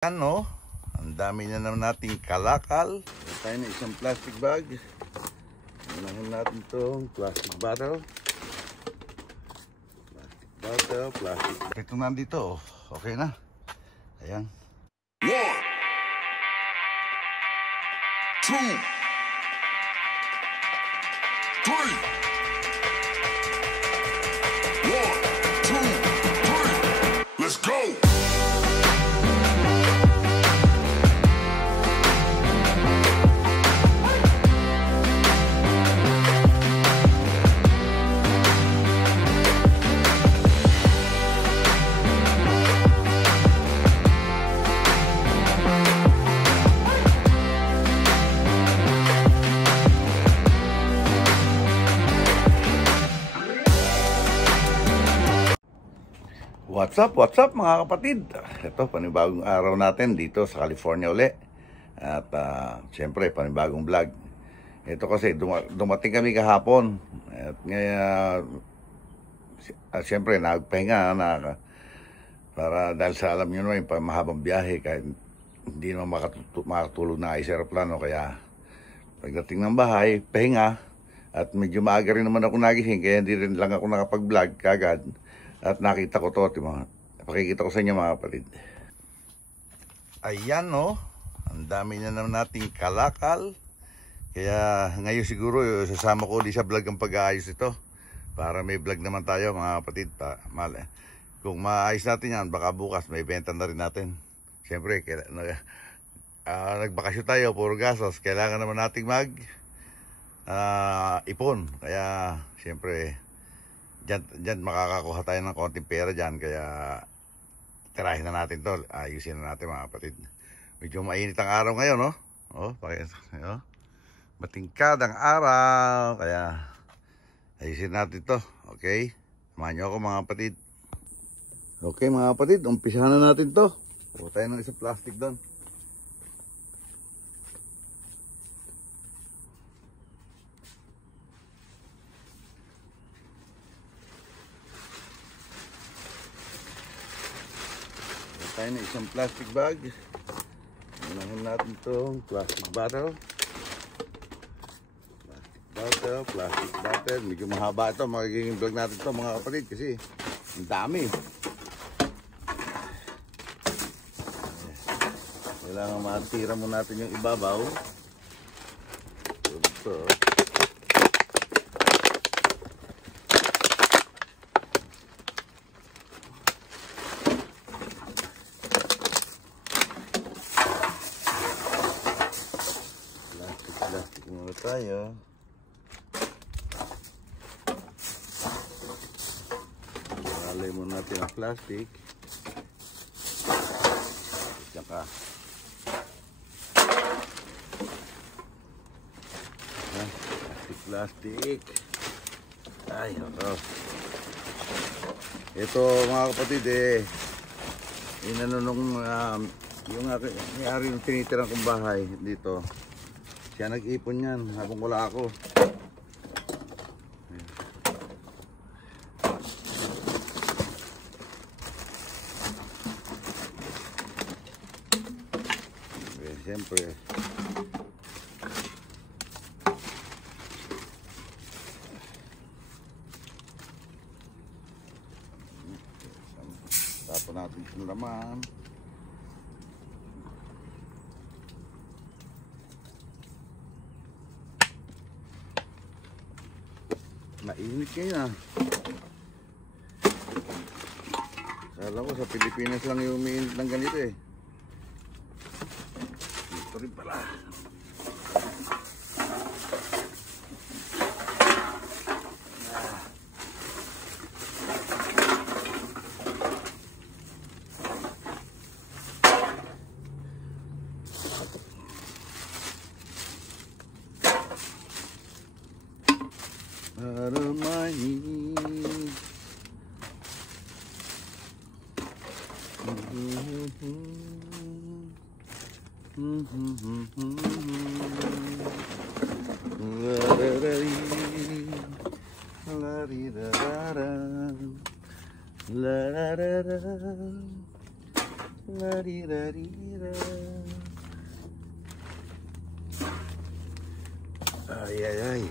Ano, ang dami na naman nating kalakal. Tayo na isang plastic bag. Unahin natin itong plastic bottle. Plastic. Ito nandito, okay na. Ayan. 1, 2, 3. 1, 2, 3. Let's go. What's up mga kapatid? Ito, panibagong araw natin dito sa California uli. At siyempre, panibagong vlog. Ito kasi, dumating kami kahapon. At ngayon, siyempre, nagpahinga para dahil sa alam nyo naman, yung mahabang biyahe, kahit hindi naman makatulog na sa aeroplano. Kaya, pagdating ng bahay, pahinga. At medyo maaga rin naman ako nagising, kaya hindi rin lang ako nakapag-vlog kagad. At nakita ko to, pakikita ko sa inyo mga kapatid. Ayan no, ang dami na naman nating kalakal. Kaya ngayon siguro sasama ko ulit sa vlog ang pag-aayos ito. Para may vlog naman tayo mga kapatid. Kung maayos natin yan, baka bukas may benta na rin natin. Siyempre, nagbakasyon tayo, puro gastos. Kailangan naman nating ipon. Kaya siyempre, Diyan makakakuha tayo ng konting pera dyan. Kaya tirahin na natin to. Ayusin na natin mga kapatid. Medyo mainit ang araw ngayon, no? Matingkad ang araw. Kaya ayusin natin to. Okay? Samahan nyo ako mga kapatid. Okay mga kapatid, umpisahan na natin to. Kuha tayo ng isang plastic doon. Tayo na isang plastic bag. Unahin natin itong plastic bottle. Plastic bottle. Medyo mahaba ito. Magiging vlog natin ito mga kapatid kasi ang dami. Kailangan matira mo natin yung ibabaw. Ito. Plastic muna tayo. Alay muna natin ang plastic. Saka plastic. Ay, ito. Ito mga kapatid inano nung yung may-ari ng tinitirang kong bahay dito. Siya nag-ipon yan habang wala ako. Siyempre tapos natin yung laman. Mainit ngayon Kala ko sa Pilipinas lang yung umiinit ng ganito Ito rin pala. Out of my knees. Larirarira. Ay, ay, ay.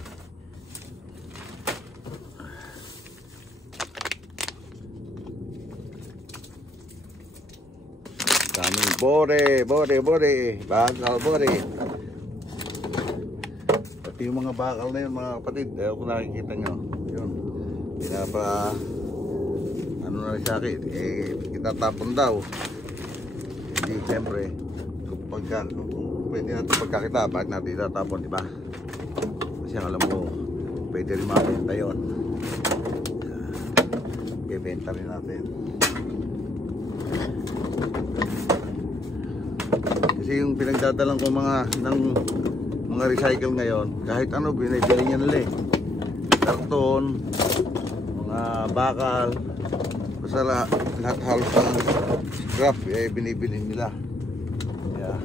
Daming bore. Bakal bore. Pati yung mga bakal na yun, mga kapatid. Ayaw ko nakikita nyo. Yun. Pinapa... Ano na rin sa akin. Itatapon daw. Hindi, siyempre. Kung pwede natin pagkakita, bakit natin itatapon, di ba? Kasi alam mo, pwede rin mabenta yun. Ibenta rin natin. Kasi yung pinagdadalang ko mga recycle ngayon, kahit ano binibili niya nila eh. Karton, mga bakal, basta lahat halos ng scrap eh binibili nila. Kaya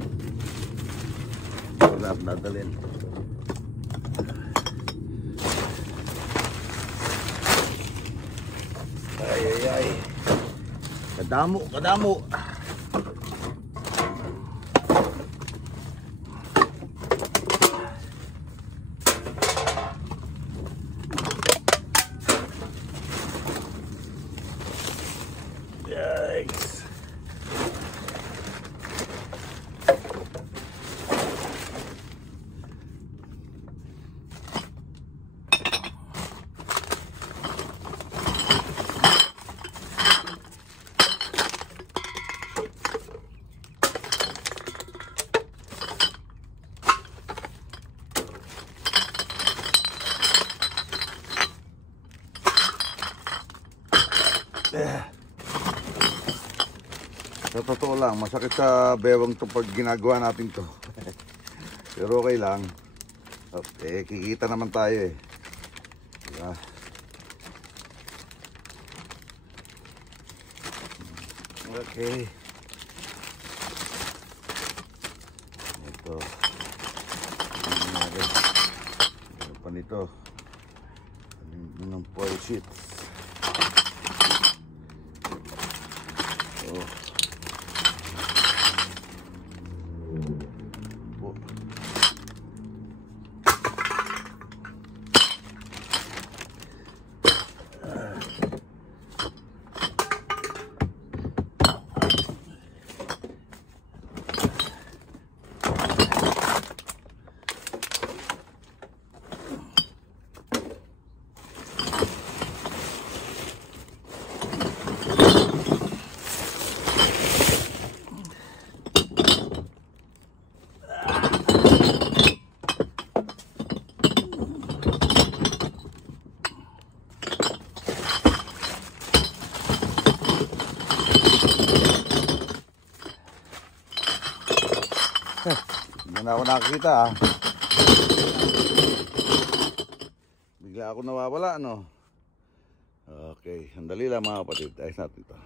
wala nadalhin. Ay ay ay. Kadamo. Yikes. Sa totoo lang, masakit sa bewang to pag ginagawa natin to. Pero okay lang. Okay, kikita naman tayo eh. Diba? Okay. Ito. Ano pa nito? Ano ng foil sheets. Oh. Hindi na ako nakakita ah. Bigla ako nawawala no. Okay, sandali lang mga kapatid. Ayos natin ito.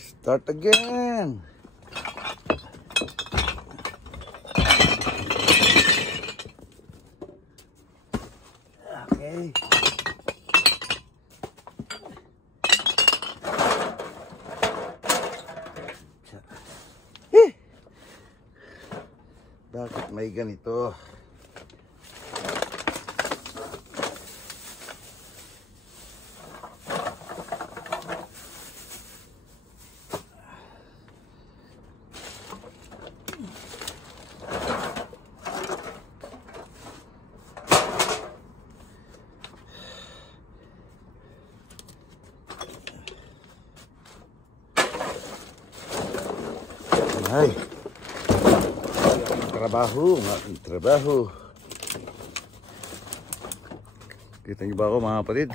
Start again. Okay. Bakit may ganito? Ay. Trabaho. Kita niyo ba ako mga kapatid?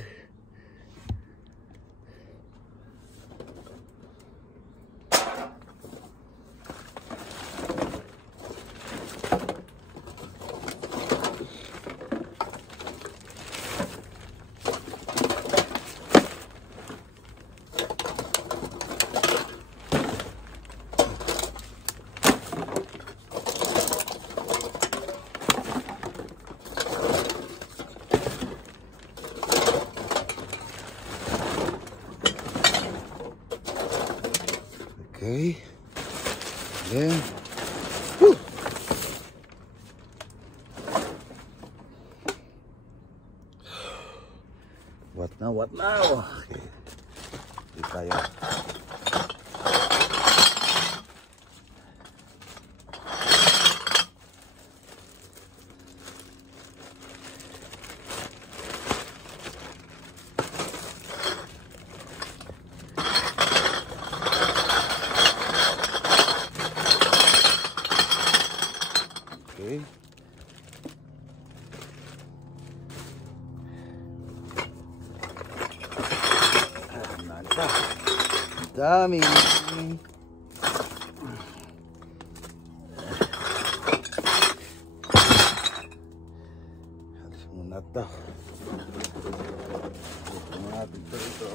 Okay. Now what now? Okay. Dito tayo. Okay. Nasa. Dami. Alis muna ito. Ito natin ito.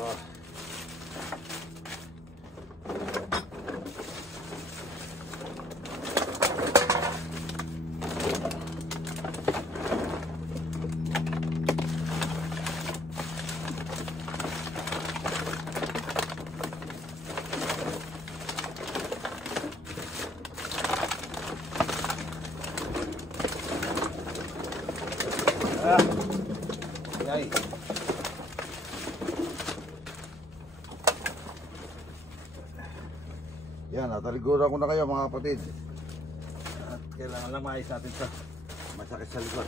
Ay. Yan, nataliguran ko na kayo mga kapatid. At kailangan lang maayos natin sa masakit sa likod.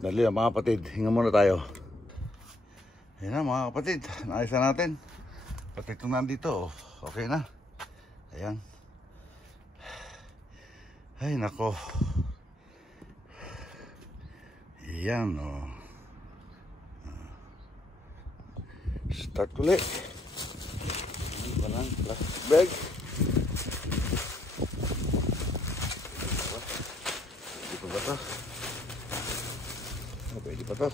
Dali na mga kapatid, hinga muna tayo. Ayan na mga kapatid, naayos na natin. Pati itong nandito, okay na. Ayan. Ay nako. Ayan o. Start ulit. Hindi pa lang, plastic bag. Dito ba ito? Pwede pa ito.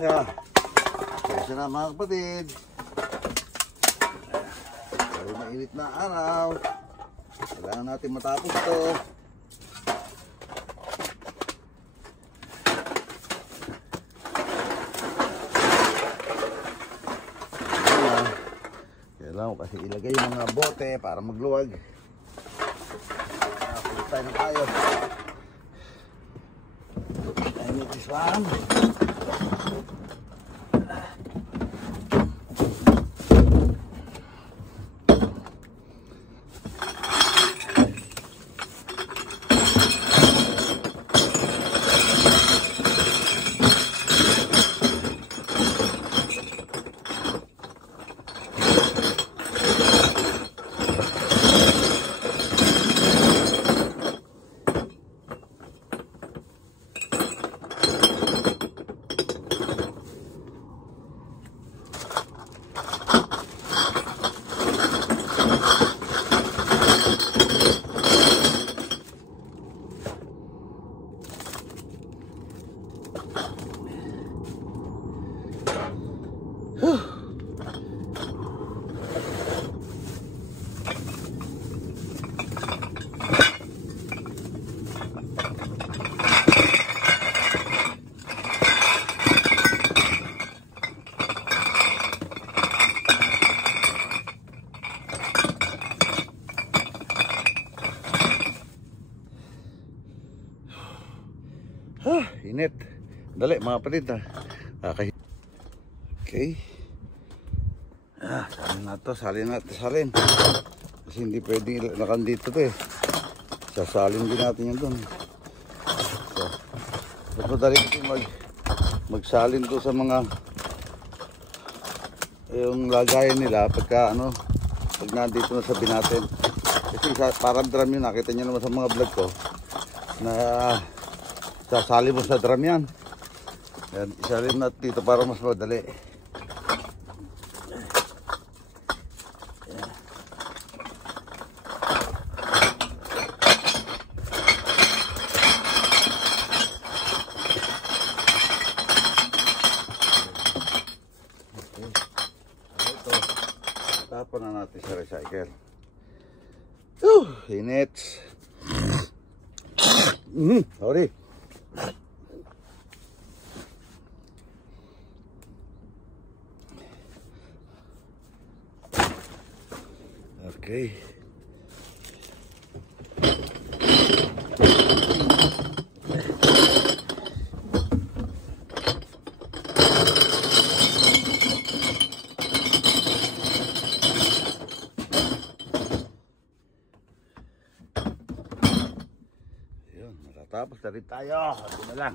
Yeah. Kasi na mga kapatid. Dahil mainit na araw, kailangan natin matapos ito. Kailangan kasi ilagay yung mga bote para magluwag. Pulit tayo ng tayo. I need this one. Dali mga kapatid. Okay. Salin natin. Kasi hindi pwede lakan dito to eh. Sasalin din natin yan doon. So, mas madali kasi magsalin to sa mga yung lagayan nila pagka pag nandito na sabi natin. Kasi parang drum yun, nakita nyo naman sa mga vlog ko na sasali mo sa drum yan. Yan, isalin natin dito para mas madali. Tapon na natin sa recycle. Init. Sorry. Okay. Tapos na rin tayo. Ito na lang.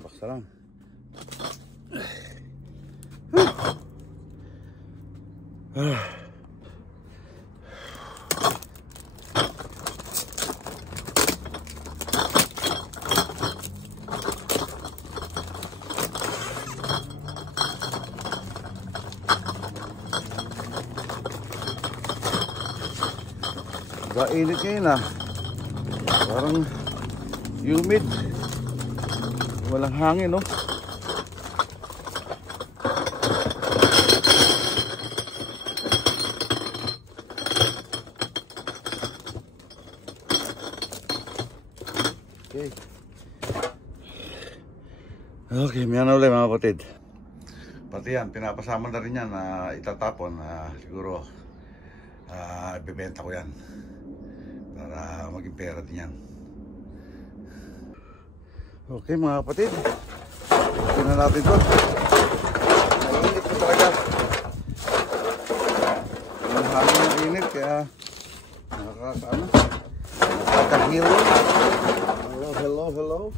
Baksa lang. Init ngayon parang humid, walang hangin no. Okay, may ulit mga kapatid. Pati yan, pinapasama na rin yan na itatapon. Siguro ibibenta ko yan para maging pera din yan. Okay mga kapatid, ito na natin ito. Mainit po talaga. Ang hangin ng init kaya nakakahilo. Hello.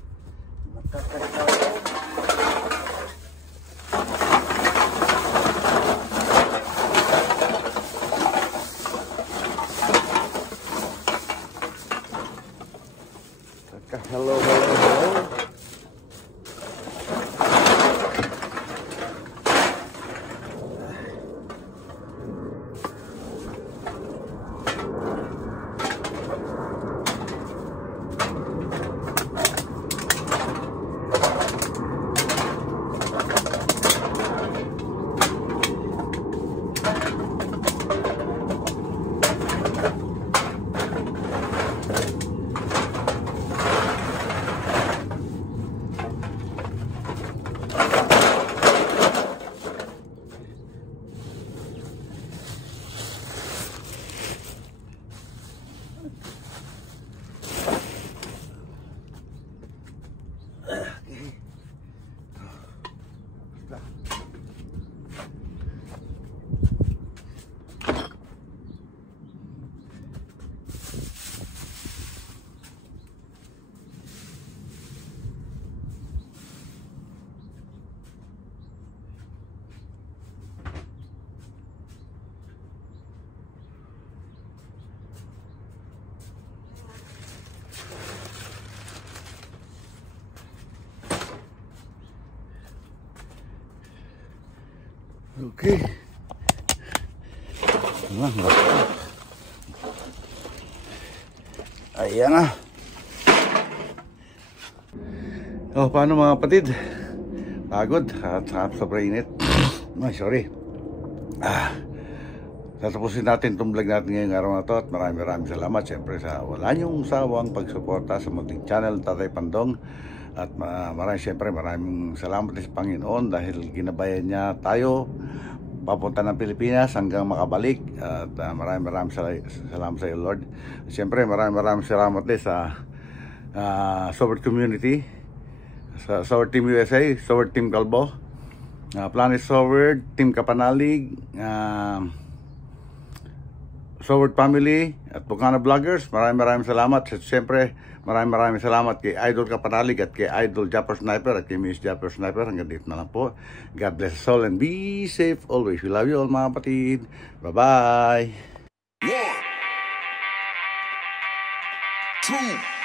Nakakahilo. Hello. Okay. Ayan na. Oh, paano mga kapatid? Pagod at sobrang init. Ay, sorry. Tatapusin natin itong vlog natin ngayong araw na to at maraming salamat siyempre sa wala niyong sawang pagsuporta sa munting channel Tatay Pandong. At maraming salamat din sa Panginoon dahil ginabayan niya tayo papunta ng Pilipinas hanggang makabalik. At maraming salamat sa iyo, Lord. Siyempre maraming salamat din sa Sword Community, sa Sword Team USA, Sword Team Calbo, Planet Sword, Team Kapanalig, Sword Family at Bukana Vloggers. Maraming salamat. Siyempre maraming salamat kay Idol Kapanalig at kay Idol Japper Sniper at kay Miss Japper Sniper. Hanggang dito na lang po. God bless us all and be safe always. We love you all, mga kapatid. Bye-bye. 1, 2